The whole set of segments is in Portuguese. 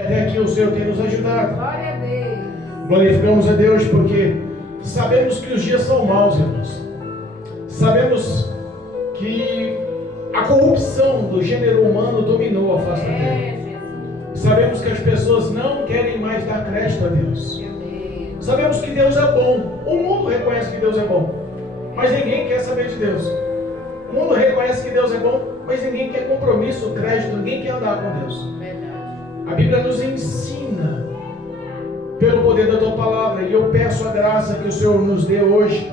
Até aqui o Senhor tem nos ajudado. Glória a Deus. Glorificamos a Deus porque sabemos que os dias são maus, irmãos. Sabemos que a corrupção do gênero humano dominou a face da terra. Jesus. Sabemos que as pessoas não querem mais dar crédito a Deus. Meu Deus. Sabemos que Deus é bom. O mundo reconhece que Deus é bom, mas ninguém quer saber de Deus. O mundo reconhece que Deus é bom, mas ninguém quer compromisso, crédito, ninguém quer andar com Deus. Verdade. A Bíblia nos ensina pelo poder da Tua Palavra, e eu peço a graça que o Senhor nos dê hoje,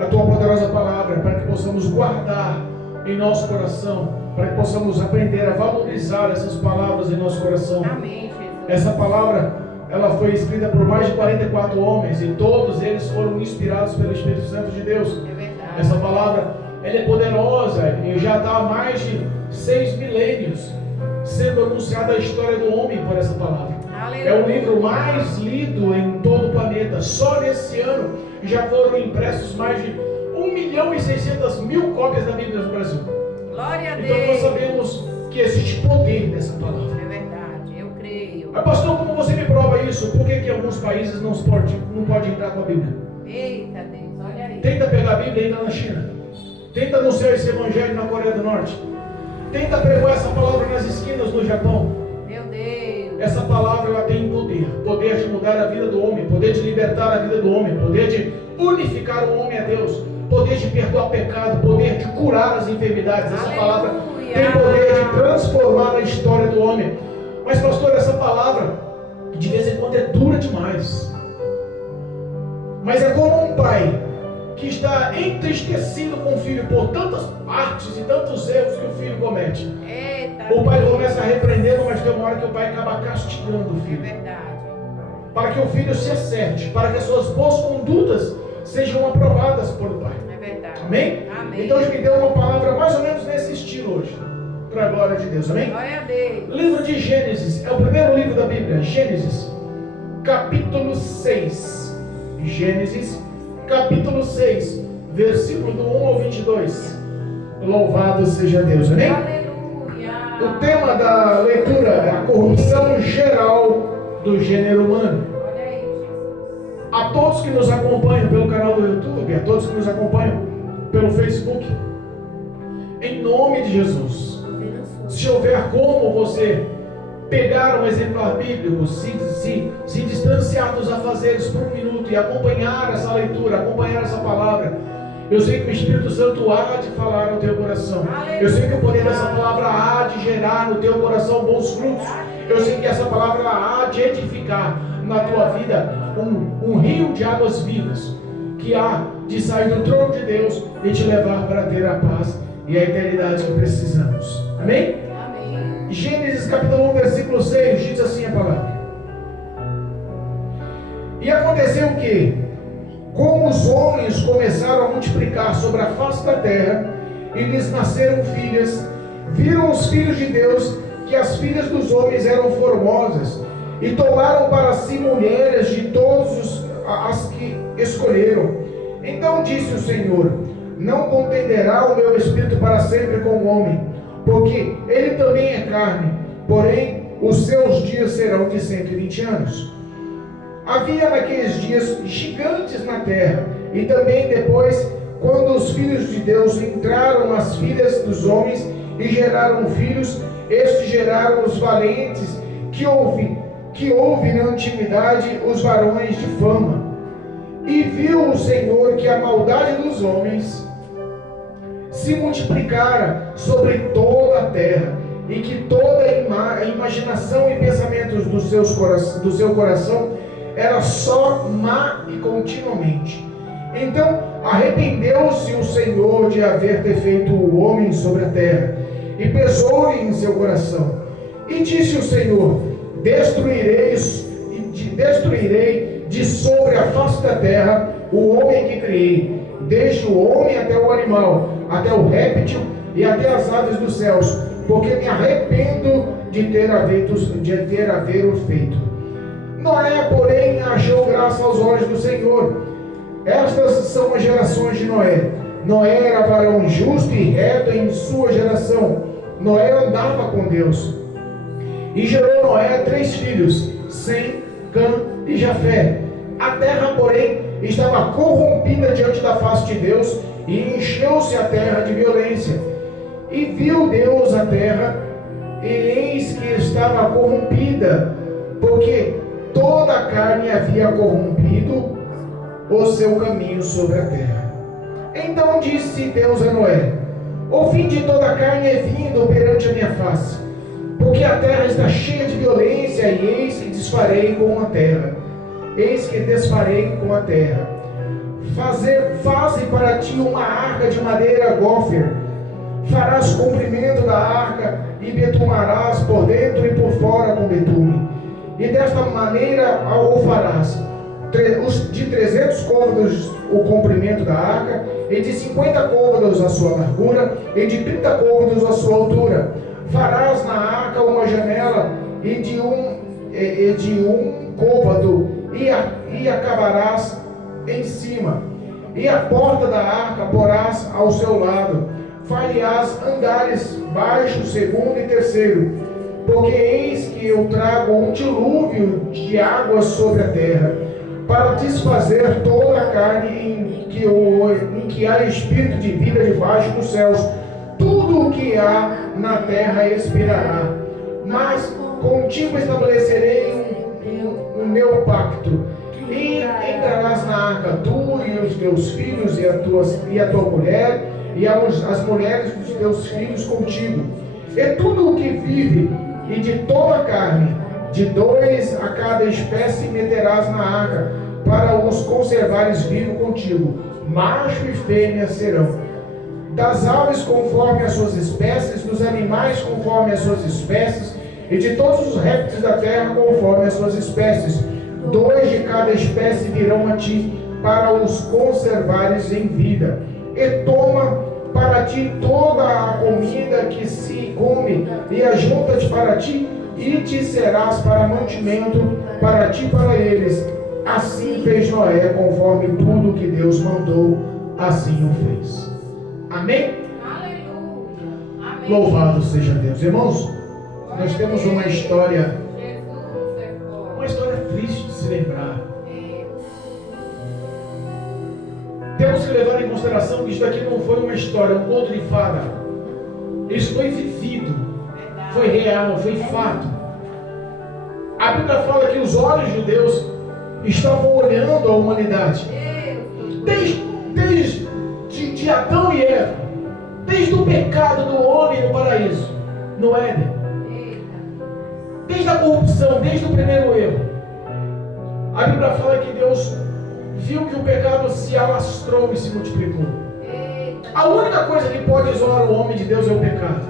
a Tua poderosa Palavra, para que possamos guardar em nosso coração, para que possamos aprender a valorizar essas palavras em nosso coração. Amém, Jesus. Essa palavra, ela foi escrita por mais de 44 homens, e todos eles foram inspirados pelo Espírito Santo de Deus. É verdade. Essa palavra, ela é poderosa, e já está há mais de 6 milênios sendo anunciada a história do homem por essa palavra. Aleluia. É o livro mais lido em todo o planeta. Só nesse ano já foram impressos mais de 1.600.000 cópias da Bíblia no Brasil. Glória a Então nós Deus. sabemos que existe poder nessa palavra. É verdade, eu creio. Mas pastor, como você me prova isso? Por que alguns países não pode entrar com a Bíblia? Eita Deus, olha aí. Tenta pegar a Bíblia e entrar na China. Tenta anunciar esse evangelho na Coreia do Norte. Tenta pregar essa palavra nas esquinas no Japão. Meu Deus. Essa palavra, ela tem poder. Poder de mudar a vida do homem. Poder de libertar a vida do homem. Poder de unificar o homem a Deus. Poder de perdoar o pecado. Poder de curar as enfermidades. Essa palavra tem poder de transformar a história do homem. Mas pastor, essa palavra de vez em quando é dura demais. Mas é como um pai que está entristecido com o filho por tantas partes e tantos erros que o filho comete. Eita. O pai começa a repreendê-lo, mas tem uma hora que o pai acaba castigando o É filho. verdade. Para que o filho se acerte, para que as suas boas condutas sejam aprovadas por o pai. É verdade. Amém? Amém. Então Deus me deu uma palavra mais ou menos nesse estilo hoje. Para a glória de Deus. Amém? Glória a Deus. Livro de Gênesis, é o primeiro livro da Bíblia. Gênesis, capítulo 6. Gênesis, capítulo 6, versículo do 1 ao 22. Louvado seja Deus, amém? Aleluia. O tema da leitura é a corrupção geral do gênero humano. Olha aí, Jesus. A todos que nos acompanham pelo canal do YouTube, a todos que nos acompanham pelo Facebook, em nome de Jesus, se houver como você pegar um exemplar bíblico, se distanciar dos afazeres por um minuto e acompanhar essa leitura, acompanhar essa palavra, eu sei que o Espírito Santo há de falar no teu coração. Eu sei que o poder dessa palavra há de gerar no teu coração bons frutos. Eu sei que essa palavra há de edificar na tua vida um rio de águas vivas, que há de sair do trono de Deus e te levar para ter a paz e a eternidade que precisamos. Amém? Amém. Gênesis capítulo 1, versículo 6, diz assim a palavra. E aconteceu que, como os homens começaram a multiplicar sobre a face da terra, e lhes nasceram filhas, viram os filhos de Deus que as filhas dos homens eram formosas, e tomaram para si mulheres de todos as que escolheram. Então disse o Senhor: não contenderá o meu espírito para sempre com o homem, porque ele também é carne, porém os seus dias serão de 120 anos. Havia naqueles dias gigantes na terra, e também depois, quando os filhos de Deus entraram nas filhas dos homens e geraram filhos, estes geraram os valentes que houve na antiguidade, os varões de fama. E viu o Senhor que a maldade dos homens se multiplicara sobre toda a terra, e que toda a imaginação e pensamentos do seu coração era só má e continuamente. Então arrependeu-se o Senhor de haver feito o homem sobre a terra, e pesou-lhe em seu coração. E disse o Senhor: destruirei de sobre a face da terra o homem que criei, desde o homem até o animal, até o réptil e até as aves dos céus, porque me arrependo de ter haver o feito. Noé, porém, achou graça aos olhos do Senhor. Estas são as gerações de Noé. Noé era varão justo e reto em sua geração. Noé andava com Deus. E gerou Noé 3 filhos, Sem, Cã e Jafé. A terra, porém, estava corrompida diante da face de Deus, e encheu-se a terra de violência. E viu Deus a terra, e eis que estava corrompida, porque toda a carne havia corrompido o seu caminho sobre a terra. Então disse Deus a Noé: o fim de toda a carne é vindo perante a minha face, porque a terra está cheia de violência, e eis que desfarei com a terra. Eis que desfarei com a terra. Faze para ti uma arca de madeira gófer. Farás comprimento da arca e betumarás por dentro e por fora com betume. E desta maneira o farás: de 300 côvados o comprimento da arca, e de 50 côvados a sua largura, e de 30 côvados a sua altura. Farás na arca uma janela e de um côvado, e acabarás em cima. E a porta da arca porás ao seu lado. Far-lhe-ás andares baixo, segundo e terceiro, porque eis que eu trago um dilúvio de águas sobre a terra, para desfazer toda a carne em que há espírito de vida debaixo dos céus. Tudo o que há na terra expirará, mas contigo estabelecerei o meu pacto, e entrarás na arca, tu e os teus filhos, e a tua mulher, e as mulheres dos teus filhos contigo, e tudo o que vive, e de toda a carne, de 2 a cada espécie meterás na arca, para os conservares vivo contigo. Macho e fêmea serão. Das aves conforme as suas espécies, dos animais conforme as suas espécies, e de todos os répteis da terra conforme as suas espécies. 2 de cada espécie virão a ti, para os conservares em vida. E toma para ti toda a comida que se come, e ajunta-te para ti, e te serás para mantimento para ti e para eles. Assim fez Noé, conforme tudo que Deus mandou, assim o fez. Amém? Aleluia. Amém. Louvado seja Deus. Irmãos, nós temos uma história triste de se lembrar. Temos que levar em consideração que isso daqui não foi uma história, um conto de fada. Isso foi vivido, foi real, foi fato. A Bíblia fala que os olhos de Deus estavam olhando a humanidade. Desde Adão e Eva, desde o pecado do homem no paraíso, no Éden, desde a corrupção, desde o primeiro erro. A Bíblia fala que Deus viu que o pecado se alastrou e se multiplicou. A única coisa que pode isolar o homem de Deus é o pecado.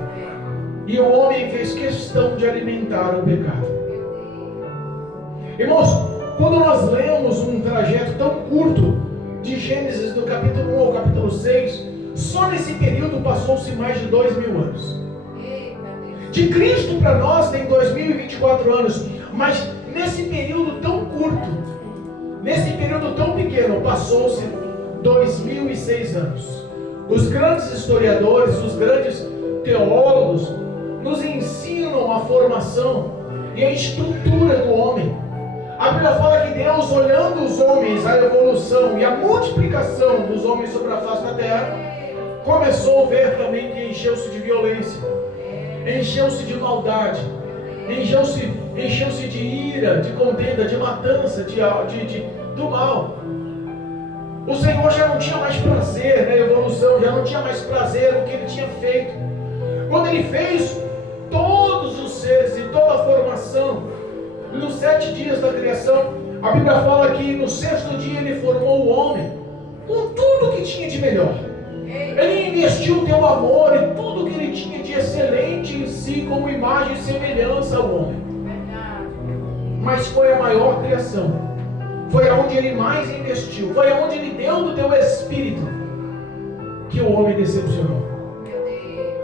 E o homem fez questão de alimentar o pecado. Irmãos, quando nós lemos um trajeto tão curto de Gênesis do capítulo 1 ao capítulo 6, só nesse período passou-se mais de 2000 anos. De Cristo para nós tem 2024 anos, mas nesse período tão curto, nesse período tão pequeno, passou-se 2006 anos. Os grandes historiadores, os grandes teólogos nos ensinam a formação e a estrutura do homem. A Bíblia fala que Deus, olhando os homens, a evolução e a multiplicação dos homens sobre a face da terra, começou a ver também que encheu-se de violência, encheu-se de maldade, encheu-se de ira, de contenda, de matança, do mal. O Senhor já não tinha mais prazer na evolução, já não tinha mais prazer no que Ele tinha feito. Quando Ele fez todos os seres e toda a formação, nos 7 dias da criação, a Bíblia fala que no 6º dia Ele formou o homem com tudo que tinha de melhor. Ele investiu o teu amor e tudo que Ele tinha de excelente em si, como imagem e semelhança ao homem. Mas foi a maior criação, foi aonde Ele mais investiu, foi aonde Ele deu do teu espírito, que o homem decepcionou.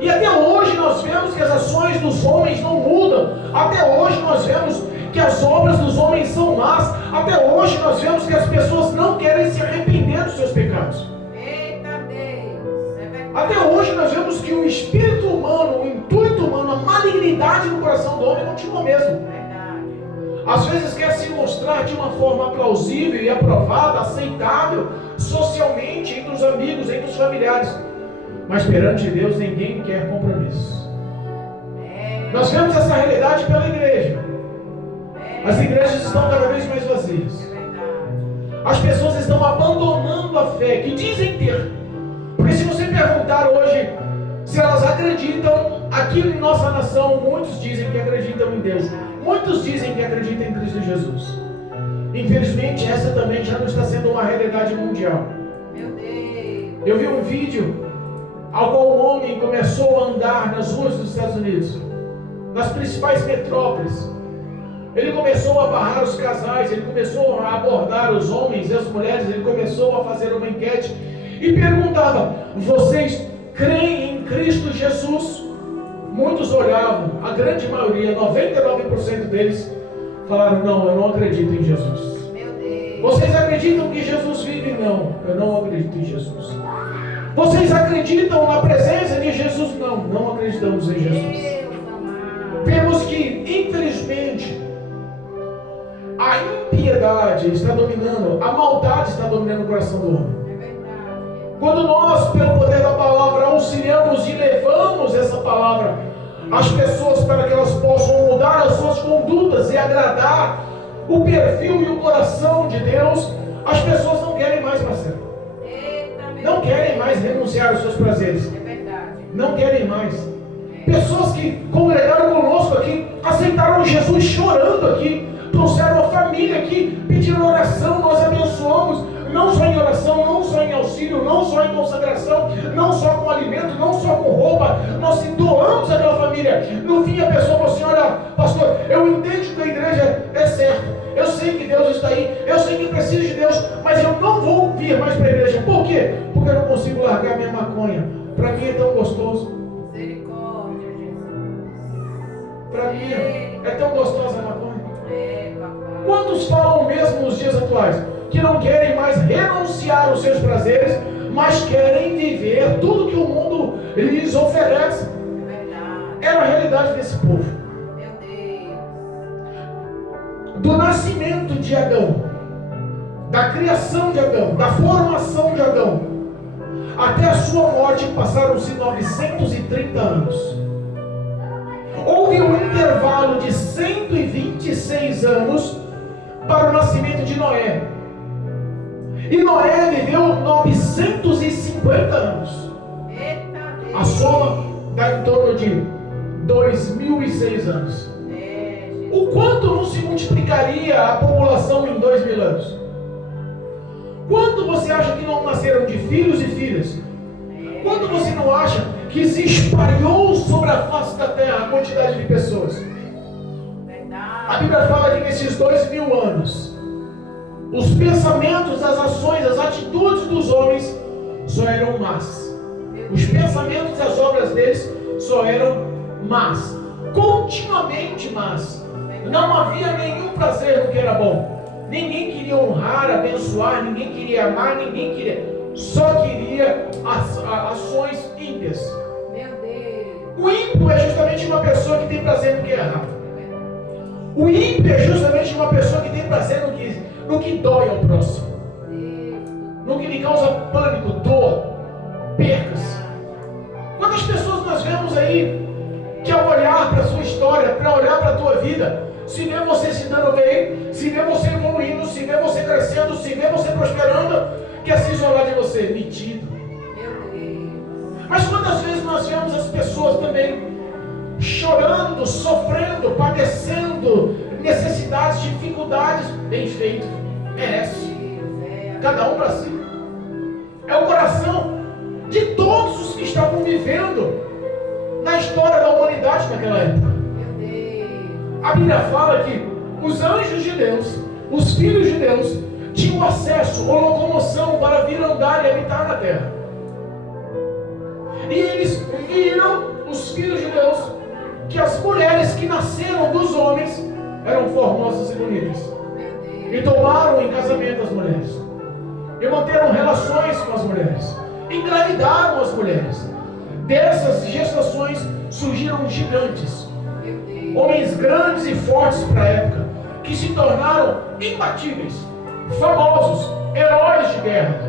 E até hoje nós vemos que as ações dos homens não mudam. Até hoje nós vemos que as obras dos homens são más. Até hoje nós vemos que as pessoas não querem se arrepender dos seus pecados. Eita Deus, é verdade. Até hoje nós vemos que o espírito humano, o intuito humano, a malignidade no coração do homem continua mesmo. Às vezes quer se mostrar de uma forma plausível e aprovada, aceitável, socialmente, entre os amigos, entre os familiares. Mas perante Deus ninguém quer compromisso. Nós vemos essa realidade pela igreja. As igrejas estão cada vez mais vazias. As pessoas estão abandonando a fé que dizem ter. Porque se você perguntar hoje se elas acreditam, aqui em nossa nação, muitos dizem que acreditam em Deus. Muitos dizem que acreditam em Cristo Jesus. Infelizmente, essa também já não está sendo uma realidade mundial. Meu Deus. Eu vi um vídeo ao qual um homem começou a andar nas ruas dos Estados Unidos, nas principais metrópoles. Ele começou a barrar os casais, ele começou a abordar os homens e as mulheres, ele começou a fazer uma enquete e perguntava: vocês creem em Cristo Jesus? Muitos olhavam, a grande maioria, 99% deles, falaram: não, eu não acredito em Jesus. Meu Deus. Vocês acreditam que Jesus vive? Não, eu não acredito em Jesus. Vocês acreditam na presença de Jesus? Não, não acreditamos em Jesus. Deus amado. Vemos que, infelizmente, a impiedade está dominando, a maldade está dominando o coração do homem. É verdade. Quando nós, pelo poder da palavra, auxiliamos e levamos essa palavra às pessoas para que elas possam mudar as suas condutas e agradar o perfil e o coração de Deus, as pessoas não querem mais, parceiro. Eita, meu Não Deus. querem mais renunciar aos seus prazeres. É verdade. Não querem mais. Pessoas que congregaram conosco aqui, aceitaram Jesus chorando aqui, trouxeram a família aqui, pediram oração, nós abençoamos, não só em oração, não só em auxílio, não só em consagração, não só com alimento, não só com roupa, nós se doamos àquela família. No fim a pessoa falou assim: olha, pastor, eu entendo que a igreja é certa, eu sei que Deus está aí, eu sei que preciso de Deus, mas eu não vou vir mais para a igreja. Por quê? Porque eu não consigo largar minha maconha. Para mim é tão gostoso. Misericórdia, Jesus. Para mim é tão gostosa a maconha. É, papai. Quantos falam mesmo nos dias atuais que não querem mais renunciar aos seus prazeres, mas querem viver tudo que o mundo lhes oferece? É verdade. Era a realidade desse povo. Meu Deus. Do nascimento de Adão, da criação de Adão, da formação de Adão, até a sua morte passaram-se 930 anos. Houve um intervalo de 126 anos para o nascimento de Noé. E Noé viveu 950 anos. Eita, Deus. A soma dá em torno de 2006 anos. É, Jesus. O quanto não se multiplicaria a população em 2000 anos? Quanto você acha que não nasceram de filhos e filhas? Quanto você não acha que se espalhou sobre a face da terra a quantidade de pessoas? A Verdade. Bíblia fala que nesses 2000 anos, os pensamentos, as ações, as atitudes dos homens só eram más. Os pensamentos e as obras deles só eram más. Continuamente más. Não havia nenhum prazer no que era bom. Ninguém queria honrar, abençoar, ninguém queria amar, ninguém queria. Só queria ações ímpias. Meu Deus. O ímpio é justamente uma pessoa que tem prazer no que é errado. O ímpio é justamente uma pessoa que tem prazer no que dói ao próximo, no que lhe causa pânico, dor, percas. Quantas pessoas nós vemos aí que ao olhar para a sua história, para olhar para a tua vida, se vê você se dando bem, se vê você evoluindo, se vê você crescendo, se vê você prosperando, quer se isolar de você, metido. Meu Deus. Mas quantas vezes nós vemos as pessoas também chorando, sofrendo, padecendo necessidades, dificuldades? Bem feito, merece. Cada um para si. É o coração de todos os que estavam vivendo na história da humanidade naquela época. Meu Deus. A Bíblia fala que os anjos de Deus, os filhos de Deus, tinham acesso ou locomoção para vir andar e habitar na terra. E eles viram, os filhos de Deus, que as mulheres que nasceram dos homens eram formosas e bonitas. E tomaram em casamento as mulheres. E manteram relações com as mulheres. engravidaram as mulheres. Dessas gestações surgiram gigantes, Meu Deus. homens grandes e fortes para a época, que se tornaram imbatíveis, famosos, heróis de guerra.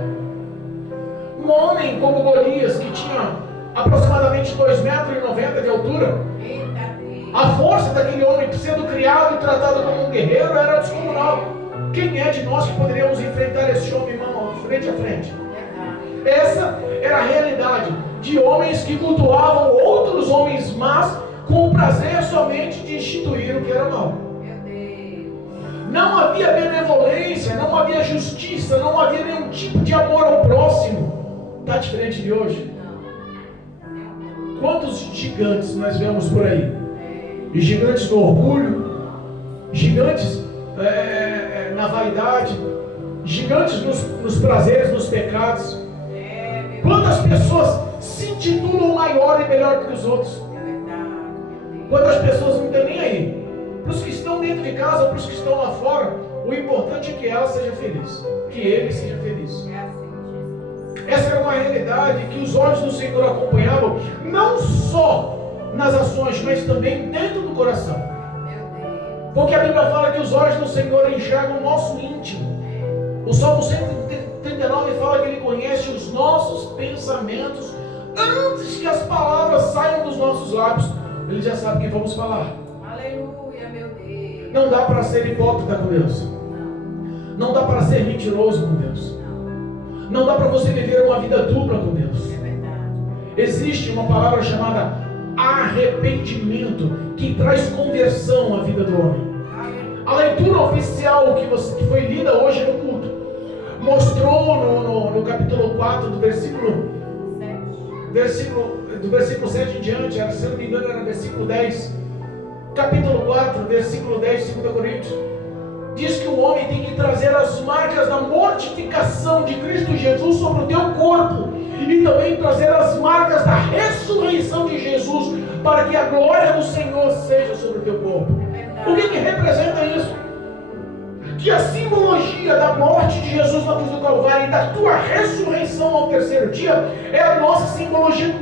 Um homem como Golias, que tinha aproximadamente 2,90 m de altura, Eita Deus. a força daquele homem, sendo criado e tratado como um guerreiro, era descomunal. Quem é de nós que poderíamos enfrentar esse homem, irmão, frente a frente? Verdade. Essa era a realidade de homens que cultuavam outros homens más com o prazer somente de instituir o que era mal. Meu Deus. Não havia benevolência, não havia justiça, não havia nenhum tipo de amor ao próximo. Está diferente de hoje? Não. Meu Deus. Quantos gigantes nós vemos por aí? E gigantes no orgulho, gigantes na vaidade, gigantes nos prazeres, nos pecados. Meu Quantas pessoas se intitulam maior e melhor que os outros? É verdade. Meu Deus. Quantas pessoas não estão nem aí? Para os que estão dentro de casa, para os que estão lá fora, o importante é que ela seja feliz, que ele seja feliz. É assim, Jesus. Essa era uma realidade que os olhos do Senhor acompanhavam, não só nas ações, mas também dentro do coração. Meu Deus. Porque a Bíblia fala que os olhos do Senhor enxergam o nosso íntimo. O Salmo 139 fala que Ele conhece os nossos pensamentos antes que as palavras saiam dos nossos lábios. Ele já sabe o que vamos falar. Aleluia, meu Deus. Não dá para ser hipócrita com Deus. Não. Não dá para ser mentiroso com Deus. Não. Não dá para você viver uma vida dupla com Deus. É verdade. Existe uma palavra chamada arrependimento que traz conversão à vida do homem. Aleluia. A leitura oficial que foi lida hoje no culto mostrou no capítulo 4 do versículo 7 em diante, se não me engano era versículo 10, capítulo 4, versículo 10 de 2 Coríntios, diz que o homem tem que trazer as marcas da mortificação de Cristo Jesus sobre o teu corpo e também trazer as marcas da ressurreição de Jesus para que a glória do Senhor seja sobre o teu corpo. É verdade. O que representa isso? Que a simbologia da morte de Jesus na cruz do Calvário e da tua ressurreição ao terceiro dia é a nossa simbologia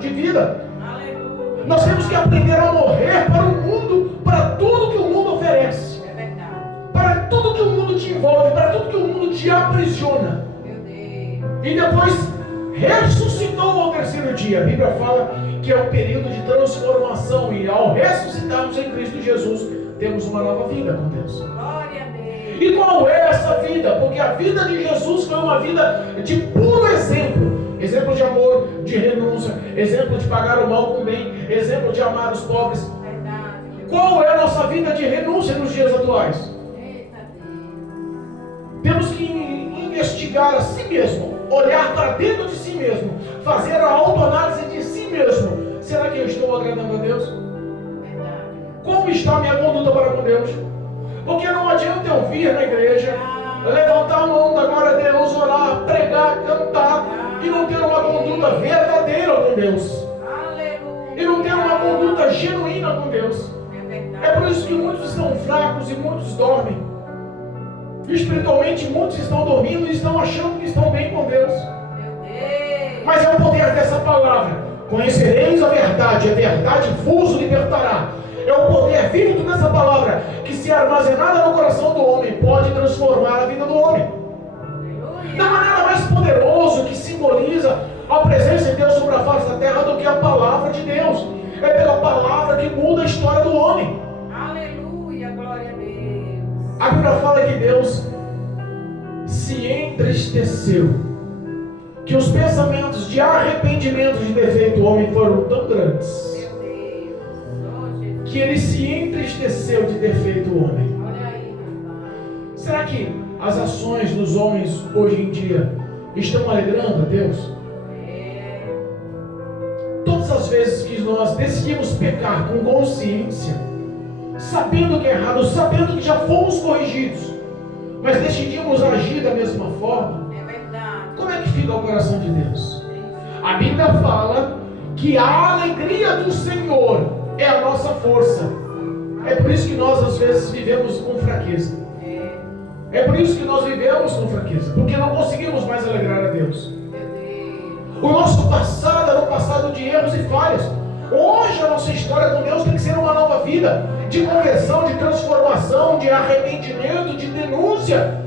de vida. Aleluia. Nós temos que aprender a morrer para o mundo, para tudo que o mundo oferece, É verdade. para tudo que o mundo te envolve, para tudo que o mundo te aprisiona. Meu Deus. E depois ressuscitou ao terceiro dia. A Bíblia fala que é um período de transformação e ao ressuscitarmos em Cristo Jesus, temos uma nova vida com Deus. Glória a Deus. E qual é essa vida? Porque a vida de Jesus foi uma vida de puro exemplo. Exemplo de amor, de renúncia, exemplo de pagar o mal com o bem, exemplo de amar os pobres. Verdade. Meu Qual é a nossa vida de renúncia nos dias atuais? Deus. Eita Deus. Temos que investigar a si mesmo, olhar para dentro de si mesmo, fazer a autoanálise de si mesmo. Será que eu estou agradando a Deus? Verdade. Como está a minha conduta para com Deus? Porque não adianta eu vir na igreja, levantar a mão, dar glória a Deus, orar, pregar, cantar e não ter uma conduta verdadeira com Deus. Aleluia. E não ter uma conduta genuína com Deus. É verdade. É por isso que muitos estão fracos e muitos dormem. Espiritualmente, muitos estão dormindo e estão achando que estão bem com Deus. Meu Deus. Mas é o poder dessa palavra. Conhecereis a verdade vos libertará. É o poder vivo dessa palavra que, se armazenada no coração do homem, pode transformar a vida do homem. Aleluia. Não há nada mais poderoso que simboliza a presença de Deus sobre a face da terra do que a palavra de Deus. É pela palavra que muda a história do homem. Aleluia. Glória a Deus. A Bíblia fala que Deus se entristeceu, que os pensamentos de arrependimento de ter feito o homem foram tão grandes, Meu Deus. Oh, Jesus. que ele se entristeceu de ter feito o homem. Olha aí, meu Pai. Será que as ações dos homens hoje em dia estão alegrando a Deus? É. Todas as vezes que nós decidimos pecar com consciência, sabendo que é errado, sabendo que já fomos corrigidos, mas decidimos agir da mesma forma, É verdade. como é que fica o coração de Deus? A Bíblia fala que a alegria do Senhor é a nossa força. É por isso que nós às vezes vivemos com fraqueza. É por isso que nós vivemos com fraqueza, porque não conseguimos mais alegrar a Deus. Meu Deus. O nosso passado era um passado de erros e falhas. Hoje a nossa história com Deus tem que ser uma nova vida de conversão, de transformação, de arrependimento, de denúncia.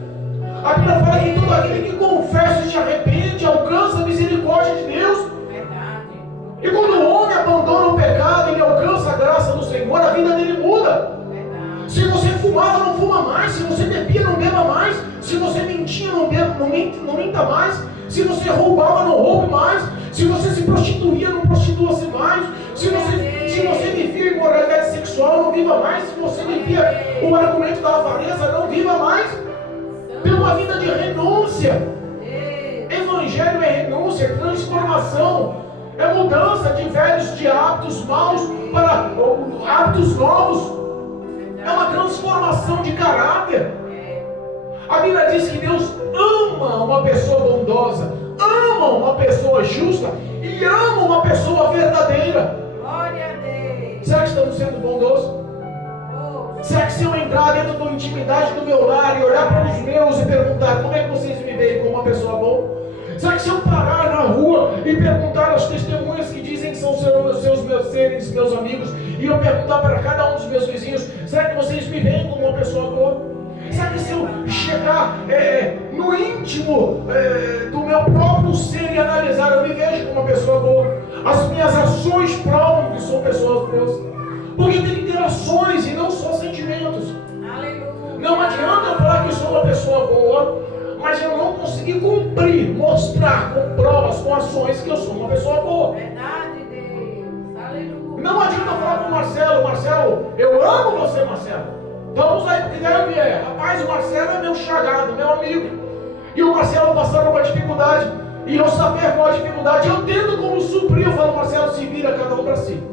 A Bíblia fala que todo aquele que confessa e se arrepende alcança a misericórdia de Deus. Verdade. E quando o homem abandona o pecado, ele alcança a graça do Senhor, a vida dele muda. Verdade. Se você fumava, não fuma mais. Se você bebia, não beba mais. Se você mentia, não minta mais. Se você roubava, não roube mais. Se você se prostituía, não prostitua-se mais. Se você vivia imoralidade sexual, não viva mais. Se você vivia o argumento da avareza, não viva mais. Tem uma vida de renúncia. Evangelho é renúncia, é transformação, é mudança de velhos, de hábitos maus para hábitos novos. É uma transformação de caráter. A Bíblia diz que Deus ama uma pessoa bondosa, ama uma pessoa justa e ama uma pessoa verdadeira. Glória a Deus. Será que estamos sendo bondosos? Será que se eu entrar dentro da intimidade do meu lar e olhar para os meus e perguntar como é que vocês me veem como uma pessoa boa? Será que se eu parar na rua e perguntar às testemunhas que dizem que são meus amigos, e eu perguntar para cada um dos meus vizinhos, será que vocês me veem como uma pessoa boa? Será que se eu chegar no íntimo do meu próprio ser e analisar, eu me vejo como uma pessoa boa? As minhas ações provam que sou pessoas boas. Porque tem que ter ações e não só sentimentos. Aleluia. Não adianta eu falar que sou uma pessoa boa, mas eu não conseguir cumprir, mostrar com provas, com ações que eu sou uma pessoa boa. Verdade, Deus. Aleluia. Não adianta eu falar com o Marcelo, eu amo você, Marcelo. Vamos aí porque der o vier. Rapaz, o Marcelo é meu chagado, meu amigo. E o Marcelo passando uma dificuldade, e eu saber qual a dificuldade, eu tendo como suprir, eu falo, Marcelo, se vira cada um para si.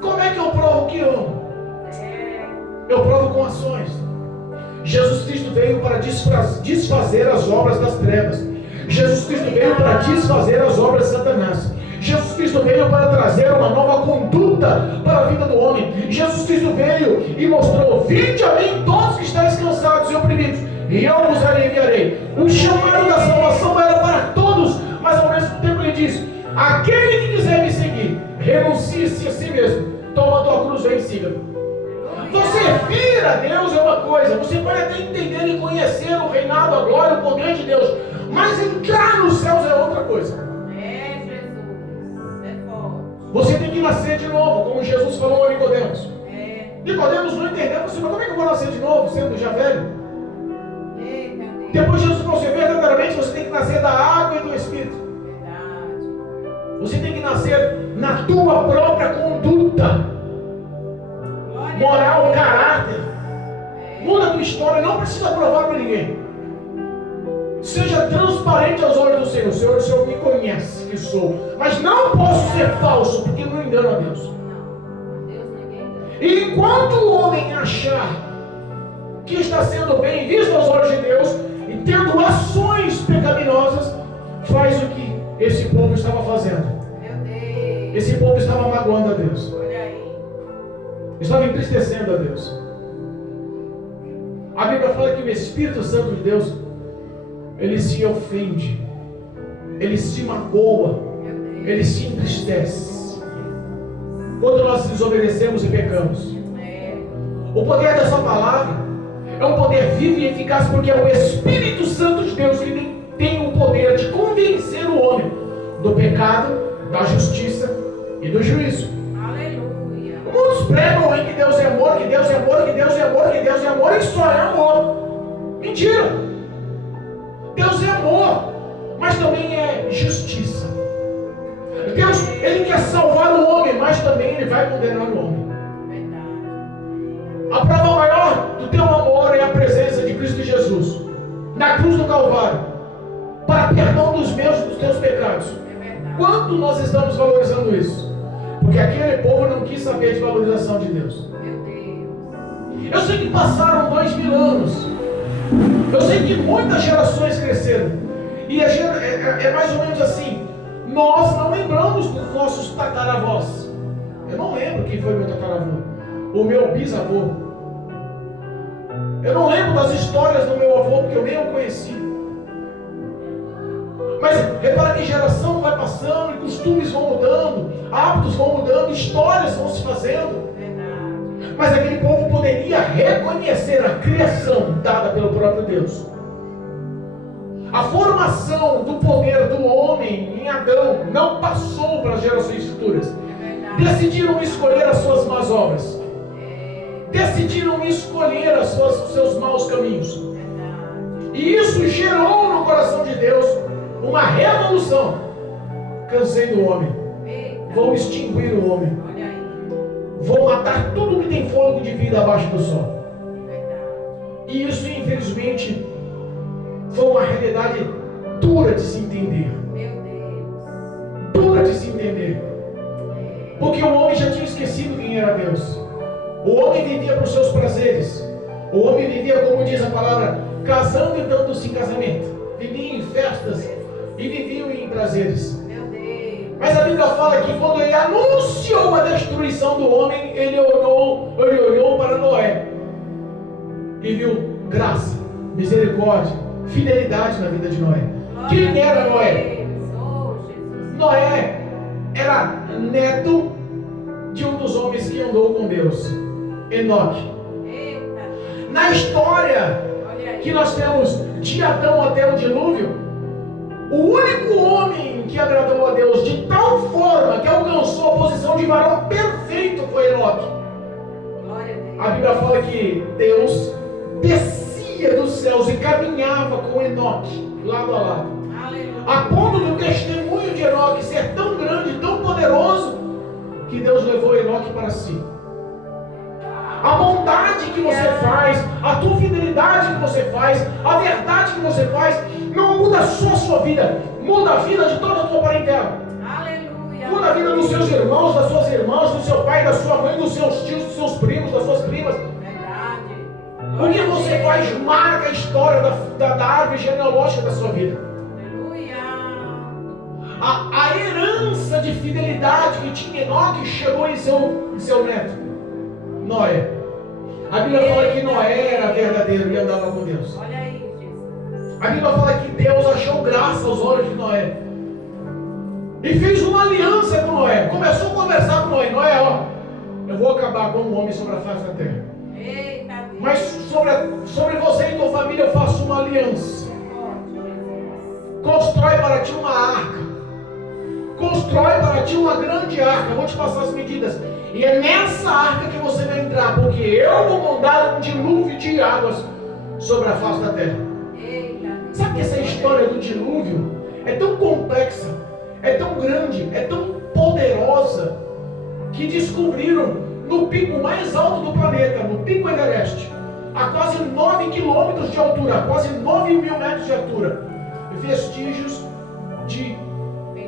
Como é que eu provo que amo? Eu provo com ações. Jesus Cristo veio para desfazer as obras das trevas. Jesus Cristo veio para desfazer as obras de Satanás. Jesus Cristo veio para trazer uma nova conduta para a vida do homem. Jesus Cristo veio e mostrou: vinde a mim todos que estáis cansados e oprimidos, e eu vos aliviarei. O chamado da salvação era para todos, mas ao mesmo tempo ele diz: aquele que quiser me seguir, renuncie-se a si mesmo, toma a tua cruz, vem e siga. Você vir a Deus é uma coisa, você pode até entender e conhecer o reinado, a glória, o poder de Deus, mas entrar nos céus é outra coisa. Jesus, é forte. Você tem que nascer de novo, como Jesus falou a Nicodemos. Nicodemos não entendeu, mas como é que eu vou nascer de novo, sendo já velho? Depois Jesus falou assim: verdadeiramente você tem que nascer da água e do Espírito. Você tem que nascer na tua própria conduta moral, caráter. Muda a tua história, não precisa provar para ninguém. Seja transparente aos olhos do Senhor. O Senhor me conhece que sou, mas não posso ser falso, porque não engano a Deus. E enquanto o homem achar que está sendo bem visto aos olhos de Deus e tendo ações pecaminosas, faz o que esse povo estava fazendo. Esse povo estava magoando a Deus, estava entristecendo a Deus. A Bíblia fala que o Espírito Santo de Deus, ele se ofende, ele se magoa, ele se entristece quando nós desobedecemos e pecamos. O poder dessa palavra é um poder vivo e eficaz, porque é o Espírito Santo de Deus que tem o poder de convencer o homem do pecado, da justiça e do juízo. Aleluia. Muitos pregam aí que Deus é amor, que Deus é amor, que Deus é amor, que Deus é amor, e só é amor. Mentira. Deus é amor, mas também é justiça. Deus, ele quer salvar o homem, mas também ele vai condenar o homem. A prova maior do teu amor é a presença de Cristo Jesus na cruz do Calvário, para perdão dos meus e dos teus pecados. Quanto nós estamos valorizando isso? Porque aquele povo não quis saber de valorização de Deus. Eu sei que passaram 2000 anos. Eu sei que muitas gerações cresceram. E é mais ou menos assim. Nós não lembramos dos nossos tataravós. Eu não lembro quem foi meu tataravô. O meu bisavô. Eu não lembro das histórias do meu avô, porque eu nem o conheci. Mas repara que geração vai passando e costumes vão mudando, hábitos vão mudando, histórias vão se fazendo. Verdade. Mas aquele povo poderia reconhecer a criação dada pelo próprio Deus. A formação do poder do homem em Adão não passou para as gerações futuras. É verdade. Decidiram escolher as suas más obras. Decidiram escolher os seus maus caminhos. Verdade. E isso gerou no coração de Deus uma revolução. Cansei do homem. Eita. Vou extinguir o homem. Olha aí. Vou matar tudo que tem fôlego de vida abaixo do sol. Verdade. E isso, infelizmente, foi uma realidade dura de se entender. Meu Deus. Dura de se entender. Porque o homem já tinha esquecido quem era Deus. O homem vivia para os seus prazeres. O homem vivia, como diz a palavra, casando e dando-se em casamento. Vivia em festas e viviam em prazeres. Meu Deus. Mas a Bíblia fala que quando ele anunciou a destruição do homem, ele olhou para Noé e viu graça, misericórdia, fidelidade na vida de Noé. Quem era Noé? Oh, Jesus. Noé era neto de um dos homens que andou com Deus, Enoque. Eita. Na história Olha aí. que nós temos de Adão até o dilúvio, o único homem que agradou a Deus de tal forma que alcançou a posição de varão perfeito foi Enoque. Glória a Deus. A Bíblia fala que Deus descia dos céus e caminhava com Enoque, lado a lado. Aleluia. A ponto do testemunho de Enoque ser tão grande, tão poderoso, que Deus levou Enoque para si. A bondade que você faz, a tua fidelidade que você faz, a verdade que você faz, não muda só a sua vida, muda a vida de toda a tua parentela. Aleluia. Muda a vida dos seus irmãos, das suas irmãs, do seu pai, da sua mãe, dos seus tios, dos seus primos, das suas primas. Verdade. O que você faz marca a história da árvore genealógica da sua vida. Aleluia. A herança de fidelidade que tinha Enoque chegou em seu neto, Noé. A Bíblia fala que Noé era verdadeiro e andava com Deus. Olha aí, Jesus. A Bíblia fala que Deus achou graça aos olhos de Noé e fez uma aliança com Noé. Começou a conversar com Noé. Noé, ó, eu vou acabar com o homem sobre a face da terra, Eita Deus. mas sobre você e tua família eu faço uma aliança. Constrói para ti uma arca. Constrói para ti uma grande arca. Eu vou te passar as medidas. E é nessa arca que você vai entrar, porque eu vou mandar um dilúvio de águas sobre a face da terra. Eita Deus. Sabe que essa história do dilúvio é tão complexa, é tão grande, é tão poderosa, que descobriram no pico mais alto do planeta, no pico Everest, a quase 9 quilômetros de altura, quase 9 mil metros de altura, vestígios de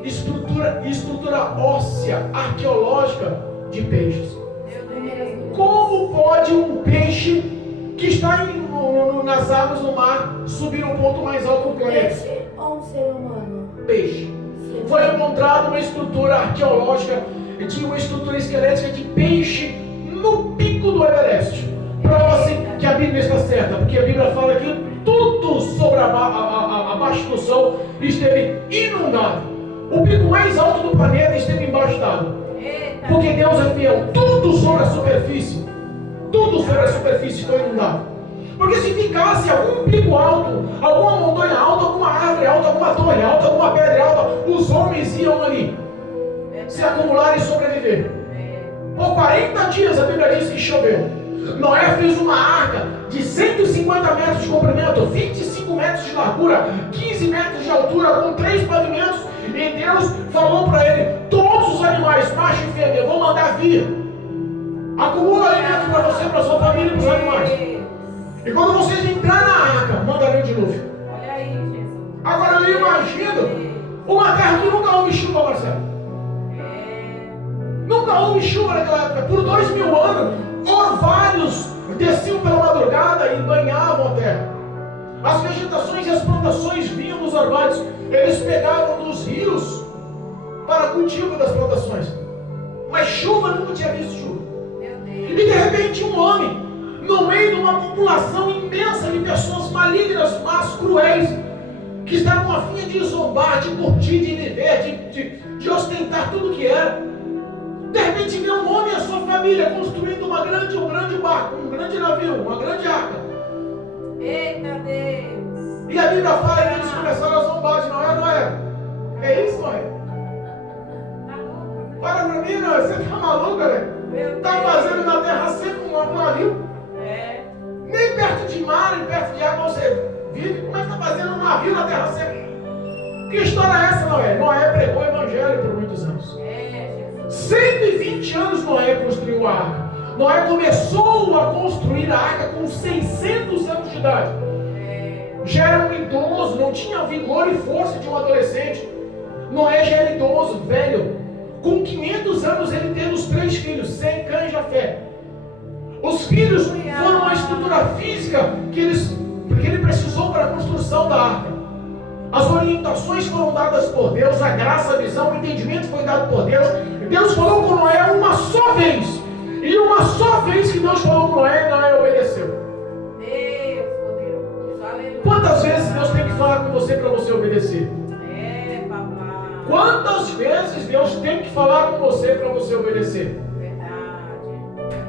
estrutura óssea, arqueológica de peixes. Meu Deus. Como pode um peixe que está nas águas do mar subir no ponto mais alto do planeta? Peixe ou um ser humano? Peixe. Foi encontrada uma estrutura arqueológica, de uma estrutura esquelética de peixe no pico do Everest. Prova-se que a Bíblia está certa, porque a Bíblia fala que tudo sobre abaixo do sol esteve inundado. O pico mais alto do planeta esteve embaixo d'água. Eita. Porque Deus é fiel. Tudo sobre a superfície foi inundado. Porque se ficasse algum pico alto, alguma montanha alta, alguma árvore alta, alguma torre alta, alguma pedra alta, os homens iam ali se acumular e sobreviver. Por 40 dias a Bíblia diz que choveu. Noé fez uma arca de 150 metros de comprimento, 25 metros de largura, 15 metros de altura, com 3 pavimentos. E Deus falou para ele: todos os animais, macho e fêmea, vou mandar vir. Acumula alimento para você, para sua família e para os animais. E quando vocês entrarem na arca, mandarei o dilúvio. Olha aí, Jesus. Agora eu imagino uma terra que nunca houve chuva, Marcelo. Nunca houve chuva naquela época. Por 2000 anos, orvalhos desciam pela madrugada e banhavam a terra. As vegetações e as plantações vinham dos orvalhos. Eles pegavam dos rios para cultivo das plantações. Mas chuva, nunca tinha visto chuva. Meu E Deus. de repente um homem, no meio de uma população imensa de pessoas malignas, más, cruéis, que estavam a fim de zombar, de curtir, de viver, de ostentar tudo que era. De repente vê um homem e a sua família construindo um grande barco, um grande navio, uma grande arca. Eita Deus. E a Bíblia fala que eles começaram a zombar de Noé, Noé. É isso, Noé? Tá louco? Para pra mim, Noé, você tá maluco, velho? Meu Tá Deus. fazendo na terra seca um navio? É. Nem perto de mar, nem perto de água você vive. Como é que tá fazendo um navio na terra seca? Que história é essa, Noé? Noé pregou o evangelho por muitos anos. É, Jesus. 120 anos Noé construiu a arca. Noé começou a construir a arca com 600 anos de idade. Já era um idoso, não tinha vigor e força de um adolescente. Noé já era idoso, velho. Com 500 anos ele teve os 3 filhos, Sem, Cã e Jafé. Os filhos foram a estrutura física que ele precisou para a construção da arca. As orientações foram dadas por Deus, a graça, a visão, o entendimento foi dado por Deus. Deus falou com Noé uma só vez. E uma só vez que Deus falou com Noé, Noé obedeceu. Deus, poderoso. Aleluia. Quantas vezes Deus tem que falar com você para você obedecer? É, papai. Quantas vezes Deus tem que falar com você para você obedecer? Verdade.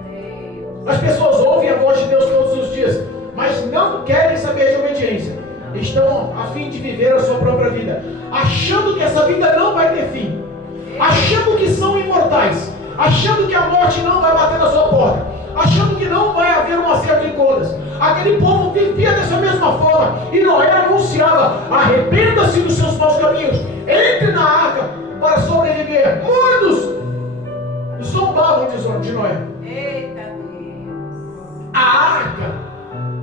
Deus. As pessoas ouvem a voz de Deus todos os dias, mas não querem saber de obediência. Estão a fim de viver a sua própria vida, achando que essa vida não vai ter fim, achando que são imortais, achando que a morte não vai bater na sua porta, achando que não vai haver um acerto de contas. Aquele povo vivia dessa mesma forma, e Noé anunciava: arrependa-se dos seus maus caminhos, entre na arca para sobreviver. Muitos zombavam de Noé. Eita Deus. A arca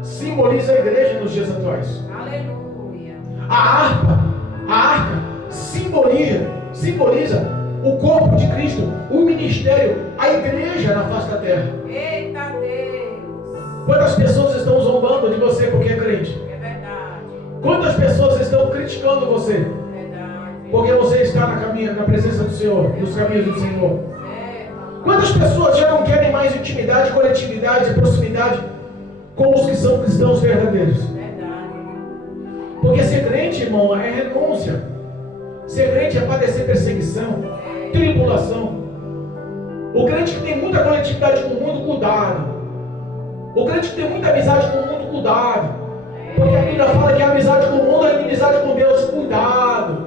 simboliza a igreja nos dias atuais. Aleluia. A arca simboliza o corpo de Cristo, o ministério, a igreja na face da terra. Eita Deus. Quantas pessoas estão zombando de você porque é crente? É verdade. Quantas pessoas estão criticando você Verdade. porque você está na presença do Senhor, nos caminhos do Senhor? É, Quantas pessoas já não querem mais intimidade, coletividade, proximidade com os que são cristãos verdadeiros? verdade. Porque ser crente, irmão, é renúncia. Ser crente é padecer perseguição, tribulação. O crente que tem muita coletividade com o mundo, cuidado. O crente que tem muita amizade com o mundo, cuidado. Porque a Bíblia fala que a amizade com o mundo é inimizade com Deus, cuidado.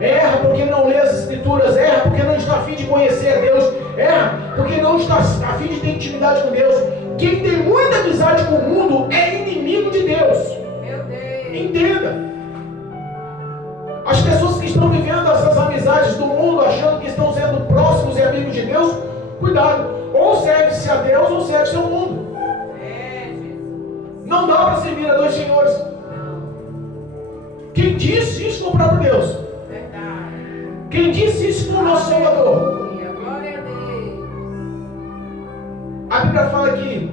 Erra porque não lê as Escrituras, erra porque não está a fim de conhecer a Deus, erra porque não está a fim de ter intimidade com Deus. Quem tem muita amizade com o mundo é inimigo de Deus. Meu Deus. Entenda. As pessoas que estão vivendo essas amizades do mundo, achando que estão sendo próximos e amigos de Deus, cuidado. Ou serve-se a Deus ou serve-se ao mundo. É, Jesus. Não dá para servir a dois senhores. Quem disse isso foi o próprio Deus. Verdade. Quem disse isso foi o nosso Salvador. Aleluia. Glória a Deus. A Bíblia fala que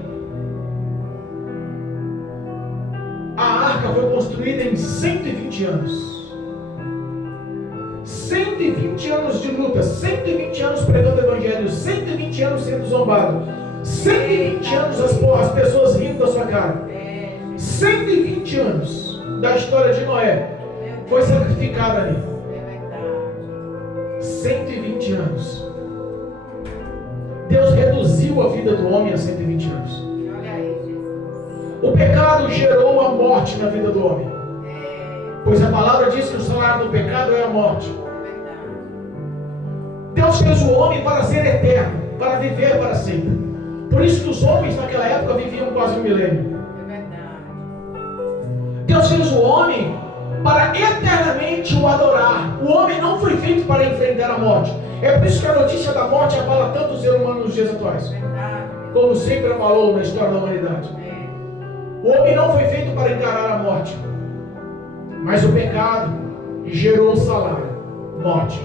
a arca foi construída em 120 anos. 120 anos de luta, 120 anos pregando o evangelho, 120 anos sendo zombado, 120 anos as pessoas rindo da sua cara, 120 anos da história de Noé foi sacrificada ali. É verdade. 120 anos. Deus reduziu a vida do homem a 120 anos. Olha aí, Jesus. O pecado gerou a morte na vida do homem, É pois a palavra diz que o salário do pecado é a morte. verdade. Deus fez o homem para ser eterno, para viver para sempre. Por isso que os homens naquela época viviam quase um milênio. É verdade. Deus fez o homem para eternamente o adorar. O homem não foi feito para enfrentar a morte. É por isso que a notícia da morte abala tanto o ser humano nos dias atuais, Verdade. como sempre abalou na história da humanidade. É. O homem não foi feito para encarar a morte, mas o pecado gerou o salário, morte.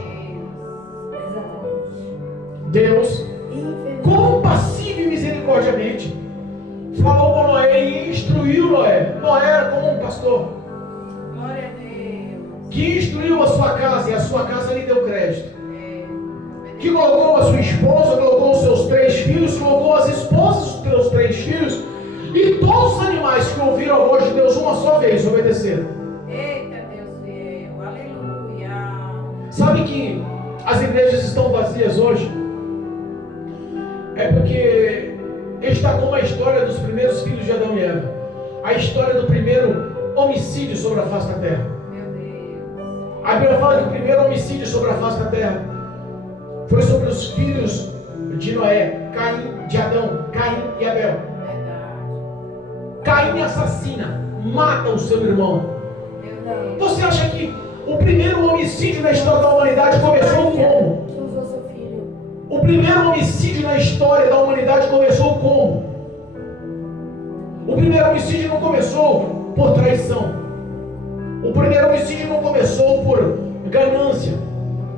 Exatamente. Deus, Infelizmente. compassivo e misericordiamente, falou com Noé e instruiu Noé. Noé era como um pastor Glória a Deus. que instruiu a sua casa, e a sua casa lhe deu crédito. É. Que colocou a sua esposa, colocou os seus 3 filhos, colocou as esposas dos seus 3 filhos, e todos os animais que ouviram a voz de Deus uma só vez obedeceram. Eita Deus igrejas estão vazias hoje é porque está como a história dos primeiros filhos de Adão e Eva, a história do primeiro homicídio sobre a face da terra. A Bíblia fala que o primeiro homicídio sobre a face da terra foi sobre os filhos de Noé, Caim, de Adão, Caim e Abel. Caim assassina, mata o seu irmão. Você acha que o primeiro homicídio na história da humanidade começou como? Que usou seu filho. O primeiro homicídio na história da humanidade começou como? O primeiro homicídio não começou por traição. O primeiro homicídio não começou por ganância.